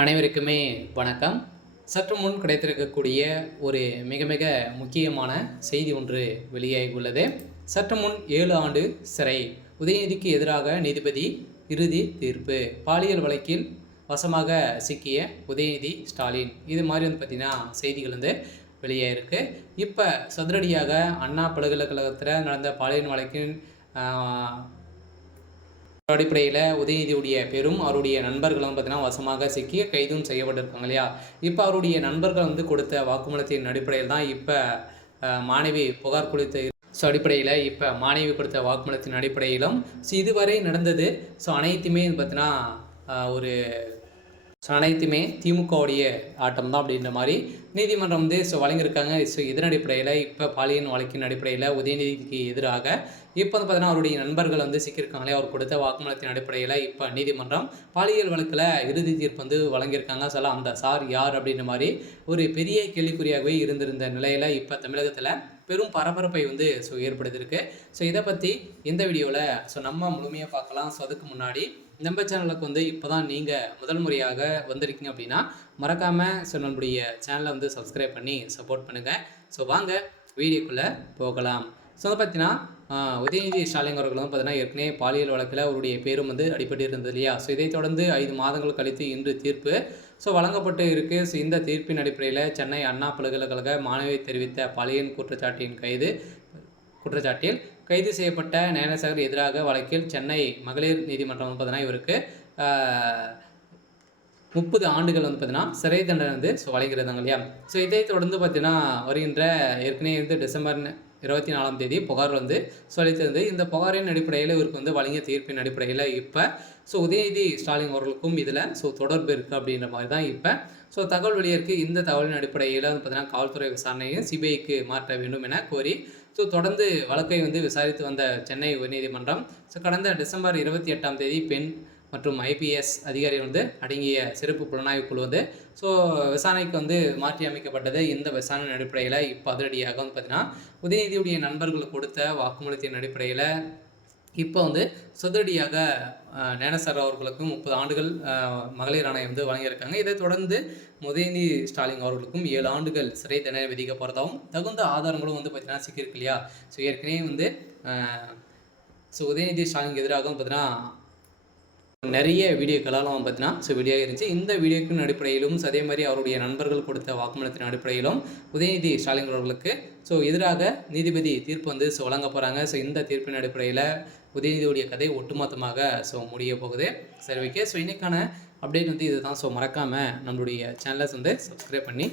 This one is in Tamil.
அனைவருக்குமே வணக்கம். சற்று முன் கிடைத்திருக்கக்கூடிய ஒரு மிக மிக முக்கியமான செய்தி ஒன்று வெளியாகி உள்ளது. சற்று முன் 7 ஆண்டு சிறை, உதயநிதிக்கு எதிராக நீதிபதி இறுதி தீர்ப்பு. பாலியல் வழக்கில் வசமாக சிக்கிய உதயநிதி ஸ்டாலின், இது மாதிரி பார்த்திங்கன்னா செய்திகள் வெளியாகிருக்கு. இப்போ சதுரடியாக அண்ணா பல்கலைக்கழகத்தில் நடந்த பாலியல் வழக்கின் அடிப்படையில் உதயநிதியுடைய பெரும் அவருடைய நண்பர்களும் பார்த்தீங்கன்னா வசமாக சிக்கி கைதும் செய்யப்பட்டிருக்காங்க இல்லையா. இப்போ அவருடைய நண்பர்கள் கொடுத்த வாக்குமூலத்தின் அடிப்படையில் தான் இப்போ மாணவி புகார் கொடுத்த அடிப்படையில் இப்போ மாணவி கொடுத்த வாக்குமூலத்தின் அடிப்படையிலும் இதுவரை நடந்தது அனைத்துமே பார்த்தீங்கன்னா ஒரு அனைத்துமே திமுகவுடைய ஆட்டம் தான் அப்படின்ற மாதிரி நீதிமன்றம் வழங்கியிருக்காங்க. இதன் அடிப்படையில் இப்போ பாலியல் வழக்கின் அடிப்படையில் உதயநிதிக்கு எதிராக இப்போ பார்த்தீங்கன்னா அவருடைய நண்பர்கள் சிக்கியிருக்காங்களே, அவர் கொடுத்த வாக்குமூலத்தின் அடிப்படையில் இப்போ நீதிமன்றம் பாலியல் வழக்கில் இறுதி தீர்ப்பு வழங்கியிருக்காங்க. அந்த சார் யார் அப்படின்ற மாதிரி ஒரு பெரிய கேள்விக்குறியாகவே இருந்திருந்த நிலையில் இப்போ தமிழகத்தில் பெரும் பரபரப்பை ஏற்படுத்தியிருக்கு. இதை பற்றி இந்த வீடியோவில் நம்ம முழுமையாக பார்க்கலாம். அதுக்கு முன்னாடி நம்ம சேனலுக்கு இப்போ தான் நீங்கள் முதல் முறையாக வந்திருக்கீங்க அப்படின்னா மறக்காமல் நம்மளுடைய சேனலை சப்ஸ்கிரைப் பண்ணி சப்போர்ட் பண்ணுங்கள். வாங்க வீடியோக்குள்ளே போகலாம். பார்த்தீங்கன்னா உதயநிதி ஸ்டாலின் அவர்களும் பார்த்தீங்கன்னா ஏற்கனவே பாலியல் வழக்கில் அவருடைய பேரும் அடிபட்டு இருந்தது இல்லையா. இதை தொடர்ந்து 5 மாதங்கள் கழித்து இன்று தீர்ப்பு வழங்கப்பட்டு இருக்குது. இந்த தீர்ப்பின் அடிப்படையில் சென்னை அண்ணா பல்கலைக்கழக மாணவி தெரிவித்த பாலியல் குற்றச்சாட்டில் கைது செய்யப்பட்ட ஞானசாகர் எதிராக வழக்கில் சென்னை மகளிர் நீதிமன்றம் பார்த்தீங்கன்னா இவருக்கு 30 ஆண்டுகள் பார்த்தீங்கன்னா சிறை தண்டனை வழங்கிறதாங்க இல்லையா. இதை தொடர்ந்து பார்த்தீங்கன்னா வருகின்ற ஏற்கனவே டிசம்பர் 24ஆம் தேதி புகார் சொல்லித்திருந்தது. இந்த புகாரின் அடிப்படையில் இவருக்கு வழங்கிய தீர்ப்பின் அடிப்படையில் இப்போ உதயநிதி ஸ்டாலின் அவர்களுக்கும் இதில் தொடர்பு இருக்குது அப்படின்ற மாதிரி தான் இப்போ தகவல் வெளியிருக்கு. இந்த தகவலின் அடிப்படையில் பார்த்தீங்கன்னா காவல்துறை விசாரணையை சிபிஐக்கு மாற்ற வேண்டும் என கோரி தொடர்ந்து வழக்கை விசாரித்து வந்த சென்னை உயர்நீதிமன்றம் கடந்த டிசம்பர் 28ஆம் தேதி பெண் மற்றும் ஐபிஎஸ் அதிகாரிகள் அடங்கிய சிறப்பு புலனாய்வு குழு விசாரணைக்கு மாற்றி அமைக்கப்பட்டது. இந்த விசாரணை அடிப்படையில் இப்போ அதிரடியாக பார்த்தீங்கன்னா உதயநிதியுடைய நண்பர்கள் கொடுத்த வாக்குமூலத்தின் அடிப்படையில் இப்போ சதுரடியாக ஞானசார் அவர்களுக்கும் 30 ஆண்டுகள் மகளிர் ஆணையம் வழங்கியிருக்காங்க. இதை தொடர்ந்து உதயநிதி ஸ்டாலின் அவர்களுக்கும் 7 ஆண்டுகள் சிறை தண்டனை விதிக்க போகிறதாகவும் தகுந்த ஆதாரங்களும் பார்த்தீங்கன்னா சிக்கியிருக்கு இல்லையா. ஏற்கனவே உதயநிதி ஸ்டாலினுக்கு எதிராகவும் பார்த்தீங்கன்னா நிறைய வீடியோக்களாலும் பார்த்தீங்கன்னா வெளியாக இருந்துச்சு. இந்த வீடியோக்கின் அடிப்படையிலும் அதே மாதிரி அவருடைய நண்பர்கள் கொடுத்த வாக்குமூலத்தின் அடிப்படையிலும் உதயநிதி ஸ்டாலின் அவர்களுக்கு எதிராக நீதிபதி தீர்ப்பு வழங்க போகிறாங்க. இந்த தீர்ப்பின் அடிப்படையில் உதயநிதியுடைய கதை ஒட்டுமொத்தமாக முடிய போகுது. சரி, ஓகே. இன்னைக்கான அப்டேட் இதுதான். மறக்காமல் நம்மளுடைய சேனலை சப்ஸ்கிரைப் பண்ணி